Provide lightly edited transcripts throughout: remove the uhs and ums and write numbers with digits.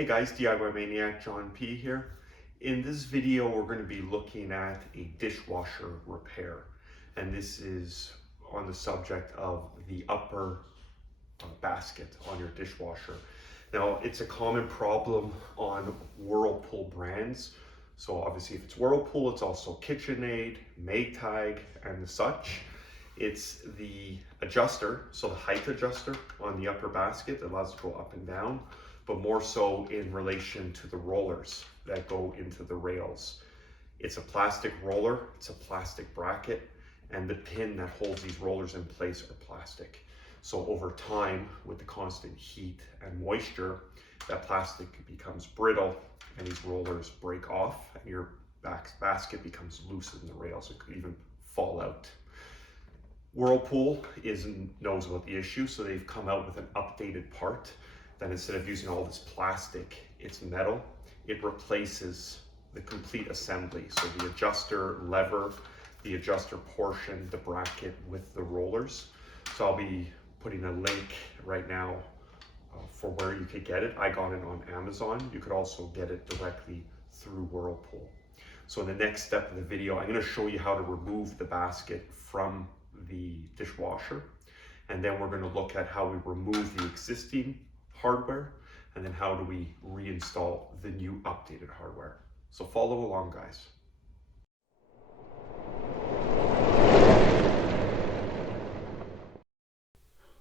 Hey guys, DIY Maniac John P here. In this video, we're going to be looking at a dishwasher repair. And this is on the subject of the upper basket on your dishwasher. Now, it's a common problem on Whirlpool brands. So obviously if it's Whirlpool, it's also Kitchenaid, Maytag, and the such. It's the adjuster, so the height adjuster on the upper basket that allows it to go up and down, but more so in relation to the rollers that go into the rails. It's a plastic roller, it's a plastic bracket, and the pin that holds these rollers in place are plastic. So over time, with the constant heat and moisture, that plastic becomes brittle and these rollers break off and your basket becomes loose in the rails. It could even fall out. Whirlpool knows about the issue, so they've come out with an updated part that instead of using all this plastic, it's metal. It replaces the complete assembly. So the adjuster lever, the adjuster portion, the bracket with the rollers. So I'll be putting a link right now for where you could get it. I got it on Amazon. You could also get it directly through Whirlpool. So in the next step of the video, I'm going to show you how to remove the basket from the dishwasher, and then we're going to look at how we remove the existing hardware, and then how do we reinstall the new updated hardware. So follow along, guys.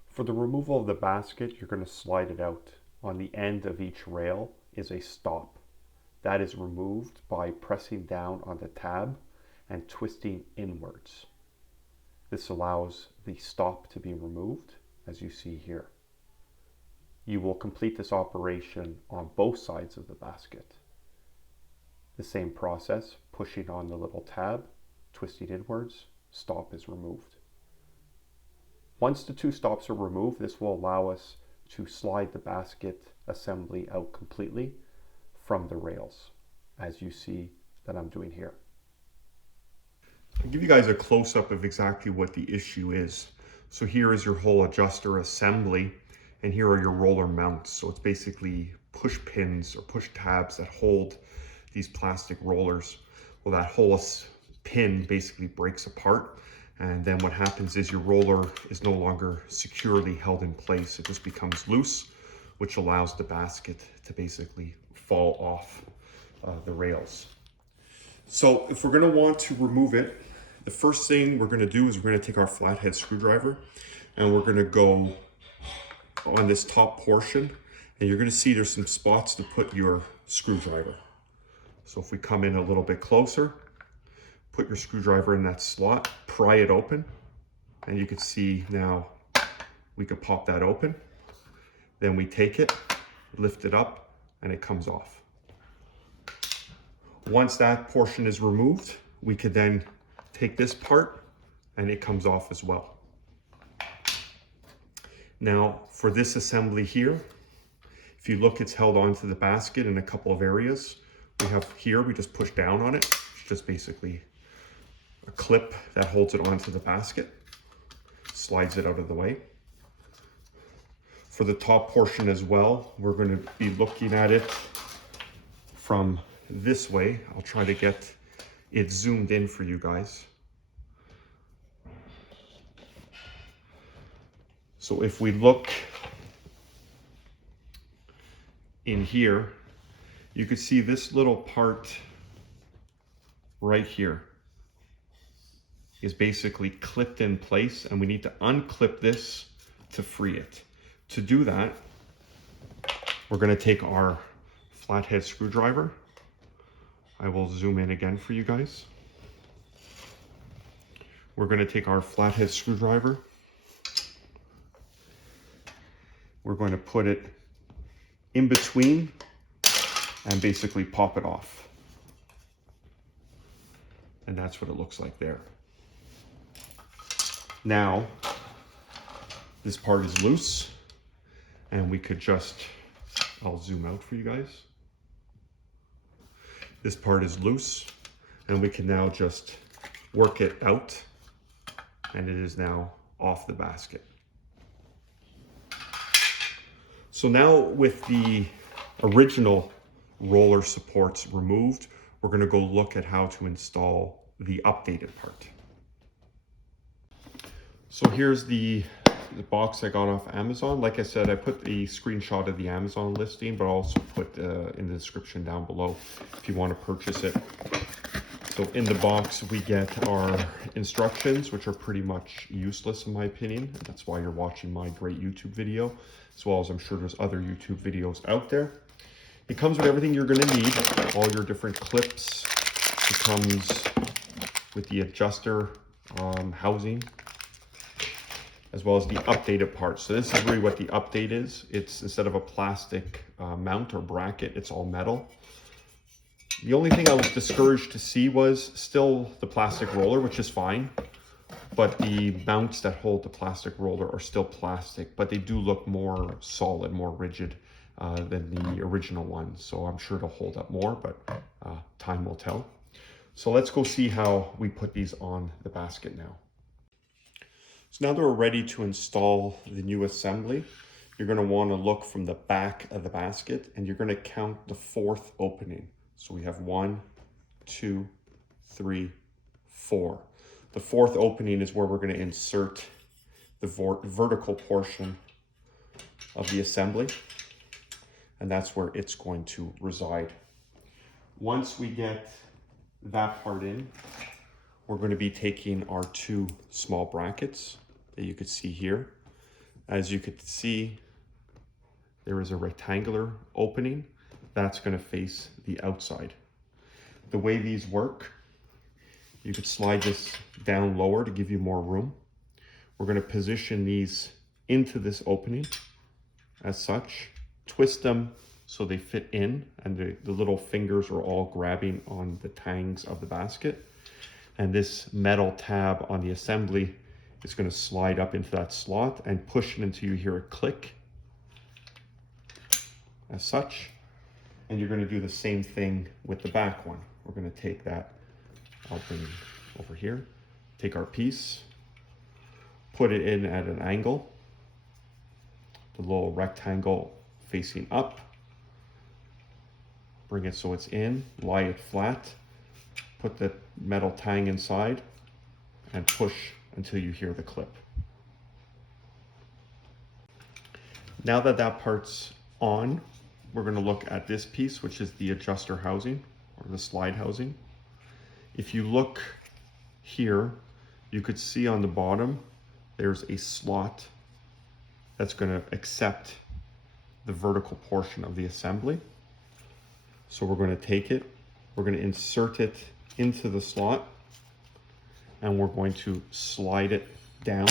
For the removal of the basket, you're going to slide it out. On the end of each rail is a stop. That is removed by pressing down on the tab and twisting inwards. This allows the stop to be removed, as you see here. You will complete this operation on both sides of the basket. The same process, pushing on the little tab, twisting inwards, stop is removed. Once the two stops are removed, this will allow us to slide the basket assembly out completely from the rails, as you see that I'm doing here. I'll give you guys a close-up of exactly what the issue is. So here is your whole adjuster assembly, and here are your roller mounts. So it's basically push pins or push tabs that hold these plastic rollers. Well, that whole pin basically breaks apart, and then what happens is your roller is no longer securely held in place. It just becomes loose, which allows the basket to basically fall off the rails. So if we're going to want to remove it, the first thing we're going to do is we're going to take our flathead screwdriver and we're going to go on this top portion, and you're going to see there's some spots to put your screwdriver. So if we come in a little bit closer, put your screwdriver in that slot, pry it open, and you can see now we could pop that open. Then we take it, lift it up, and it comes off. Once that portion is removed, we could then take this part and it comes off as well. Now for this assembly here, if you look, it's held onto the basket in a couple of areas. We have here, we just push down on it. It's just basically a clip that holds it onto the basket, slides it out of the way. For the top portion as well, we're going to be looking at it from this way. I'll try to get it zoomed in for you guys. So if we look in here, you could see this little part right here is basically clipped in place, and we need to unclip this to free it. To do that, we're going to take our flathead screwdriver. I will zoom in again for you guys. We're going to take our flathead screwdriver. We're going to put it in between and basically pop it off. And that's what it looks like there. Now, this part is loose, and we could just, I'll zoom out for you guys. This part is loose, and we can now just work it out, and it is now off the basket. So now with the original roller supports removed, we're going to go look at how to install the updated part. So here's the box I got off Amazon. Like I said, I put a screenshot of the Amazon listing, but I'll also put in the description down below if you want to purchase it. So in the box, we get our instructions, which are pretty much useless in my opinion. That's why you're watching my great YouTube video, as well as I'm sure there's other YouTube videos out there. It comes with everything you're going to need, all your different clips. It comes with the adjuster housing, as well as the updated parts. So this is really what the update is. It's instead of a plastic mount or bracket, it's all metal. The only thing I was discouraged to see was still the plastic roller, which is fine, but the mounts that hold the plastic roller are still plastic, but they do look more solid, more rigid than the original ones. So I'm sure it'll hold up more, but time will tell. So let's go see how we put these on the basket now. So now that we're ready to install the new assembly, you're going to want to look from the back of the basket and you're going to count the 4th opening. So we have 1, 2, 3, 4. The 4th opening is where we're going to insert the vertical portion of the assembly, and that's where it's going to reside. Once we get that part in, we're going to be taking our 2 small brackets that you could see here. As you could see, there is a rectangular opening that's going to face the outside. The way these work, you could slide this down lower to give you more room. We're going to position these into this opening as such, twist them so they fit in, and the little fingers are all grabbing on the tangs of the basket. And this metal tab on the assembly is going to slide up into that slot and push it until you hear a click as such. And you're going to do the same thing with the back one. We're going to take that opening over here, take our piece, put it in at an angle, the little rectangle facing up, bring it so it's in, lie it flat, put the metal tang inside, and push until you hear the clip. Now that that part's on, we're going to look at this piece, which is the adjuster housing or the slide housing. If you look here, you could see on the bottom, there's a slot that's going to accept the vertical portion of the assembly. So we're going to take it, we're going to insert it into the slot, and we're going to slide it down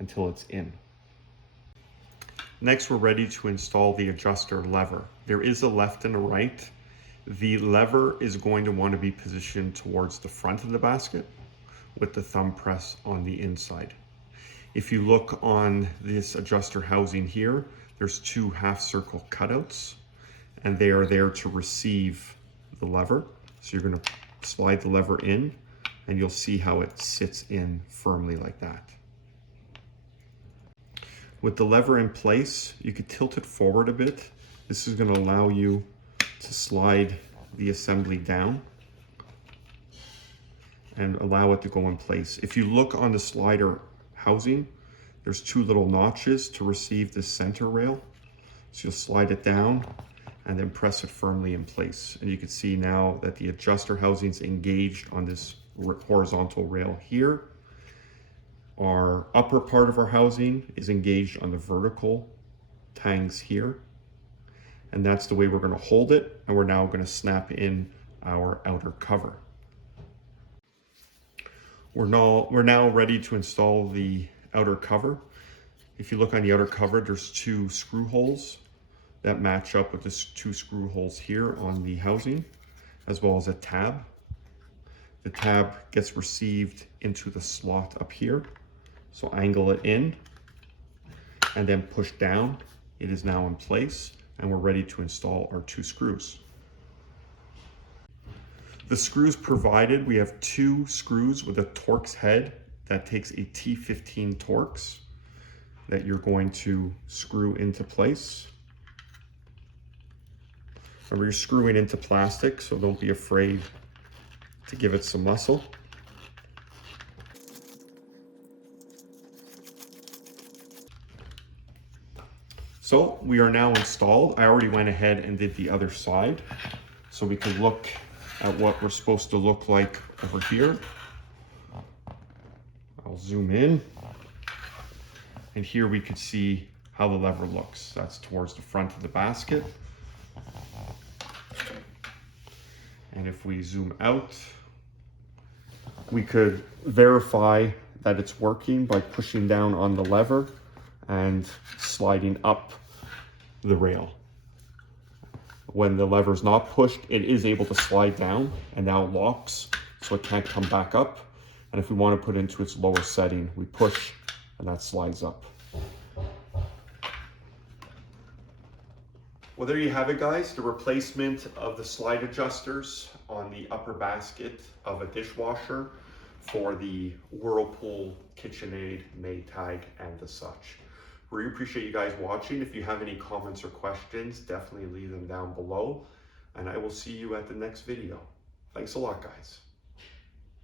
until it's in. Next, we're ready to install the adjuster lever. There is a left and a right. The lever is going to want to be positioned towards the front of the basket with the thumb press on the inside. If you look on this adjuster housing here, there's 2 half circle cutouts, and they are there to receive the lever. So you're going to slide the lever in, and you'll see how it sits in firmly like that. With the lever in place, you could tilt it forward a bit. This is going to allow you to slide the assembly down and allow it to go in place. If you look on the slider housing, there's 2 little notches to receive the center rail. So you'll slide it down and then press it firmly in place. And you can see now that the adjuster housing is engaged on this horizontal rail here. Our upper part of our housing is engaged on the vertical tangs here. And that's the way we're going to hold it. And we're now going to snap in our outer cover. We're now ready to install the outer cover. If you look on the outer cover, there's 2 screw holes that match up with the 2 screw holes here on the housing, as well as a tab. The tab gets received into the slot up here. So angle it in and then push down. It is now in place, and we're ready to install our 2 screws. The screws provided, we have 2 screws with a Torx head that takes a T15 Torx that you're going to screw into place. Remember, you're screwing into plastic, so don't be afraid to give it some muscle. So we are now installed. I already went ahead and did the other side, so we can look at what we're supposed to look like over here. I'll zoom in, and here we can see how the lever looks. That's towards the front of the basket. And if we zoom out, we could verify that it's working by pushing down on the lever and sliding up the rail. When the lever is not pushed, it is able to slide down, and now it locks, so it can't come back up. And if we want to put it into its lower setting, we push and that slides up. Well, there you have it, guys. The replacement of the slide adjusters on the upper basket of a dishwasher for the Whirlpool, Kitchenaid, Maytag, and the such. Really appreciate you guys watching. If you have any comments or questions, definitely leave them down below, and I will see you at the next video. Thanks a lot, guys.